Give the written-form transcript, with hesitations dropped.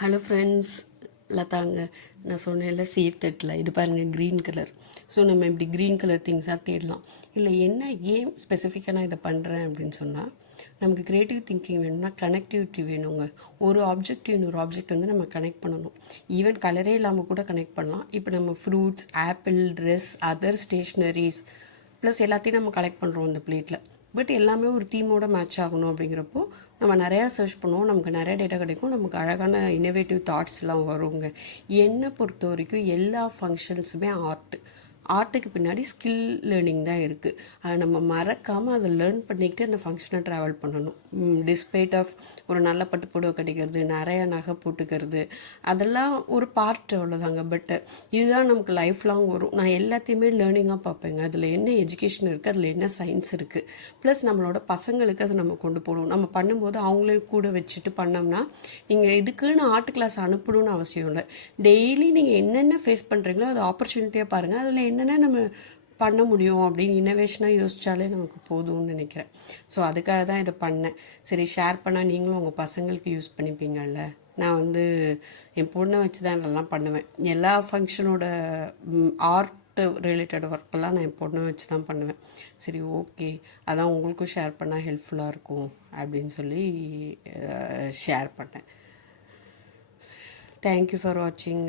Hello friends, லதாங்க. நான் சொன்னேன்ல சீர்தட்டில் இது பாருங்கள் க்ரீன் கலர். ஸோ நம்ம இப்படி க்ரீன் கலர் திங்ஸாக தேடலாம். இல்லை என்ன ஏன் ஸ்பெசிஃபிக்காக நான் இதை பண்ணுறேன் அப்படின்னு சொன்னால், நமக்கு க்ரியேட்டிவ் திங்கிங் வேணும்னா கனெக்டிவிட்டி வேணுங்க. ஒரு ஆப்ஜெக்ட் இன்னொரு ஆப்ஜெக்ட் வந்து நம்ம கனெக்ட் பண்ணணும். ஈவன் கலரே இல்லாமல் கூட கனெக்ட் பண்ணலாம். இப்போ நம்ம fruits, apple, dress, other stationeries plus எல்லாத்தையும் நம்ம கலெக்ட் பண்ணுறோம் அந்த பிளேட்டில். பட் எல்லாமே ஒரு தீமோட மேட்ச் ஆகணும் அப்படிங்கிறப்போ நம்ம நிறையா சர்ச் பண்ணுவோம், நமக்கு நிறைய டேட்டா கிடைக்கும், நமக்கு அழகான இன்னோவேட்டிவ் தாட்ஸ்லாம் வருங்க. என்னை பொறுத்த வரைக்கும் எல்லா ஃபங்க்ஷன்ஸுமே ஆர்ட்டுக்கு பின்னாடி ஸ்கில் லேர்னிங் தான் இருக்குது. அதை நம்ம மறக்காமல் அதை லேர்ன் பண்ணிக்கிட்டு அந்த ஃபங்க்ஷனை ட்ராவல் பண்ணணும். டிஸ்பைட் ஆஃப் ஒரு நல்ல பட்டு புடவை கட்டிக்கிறது, நிறைய நகை போட்டுக்கிறது, அதெல்லாம் ஒரு பார்ட் அவ்வளோதாங்க. பட் இதுதான் நமக்கு லைஃப் லாங் வரும். நான் எல்லாத்தையுமே லேர்னிங்காக பார்ப்பேங்க. அதில் என்ன எஜுகேஷன் இருக்குது, அதில் என்ன சயின்ஸ் இருக்குது, ப்ளஸ் நம்மளோட பசங்களுக்கு அதை நம்ம கொண்டு போகணும். நம்ம பண்ணும்போது அவங்களையும் கூட வச்சுட்டு பண்ணோம்னா, நீங்கள் இதுக்குன்னு ஆர்ட் கிளாஸ் அனுப்பணும்னு அவசியம் இல்லை. டெய்லி நீங்கள் என்னென்ன ஃபேஸ் பண்ணுறீங்களோ அதை ஆப்பர்ச்சுனிட்டியாக பாருங்கள். அதில் என்னென்ன நம்ம பண்ண முடியும் அப்படின்னு இன்னோவேஷனாக யோசித்தாலே நமக்கு போதும்னு நினைக்கிறேன். ஸோ அதுக்காக தான் இதை பண்ணேன். சரி, ஷேர் பண்ணால் நீங்களும் உங்கள் பசங்களுக்கு யூஸ் பண்ணிப்பீங்கள்ல. நான் வந்து என் பொண்ணை வச்சு தான் இதெல்லாம் பண்ணுவேன். எல்லா ஃபங்க்ஷனோட ஆர்ட் ரிலேட்டட் ஒர்க்கெல்லாம் நான் என் பொண்ணை வச்சு தான் பண்ணுவேன். சரி, ஓகே, அதான் உங்களுக்கும் ஷேர் பண்ணால் ஹெல்ப்ஃபுல்லாக இருக்கும் அப்படின்னு சொல்லி ஷேர் பண்ணேன். தேங்க்யூ ஃபார் வாட்சிங்.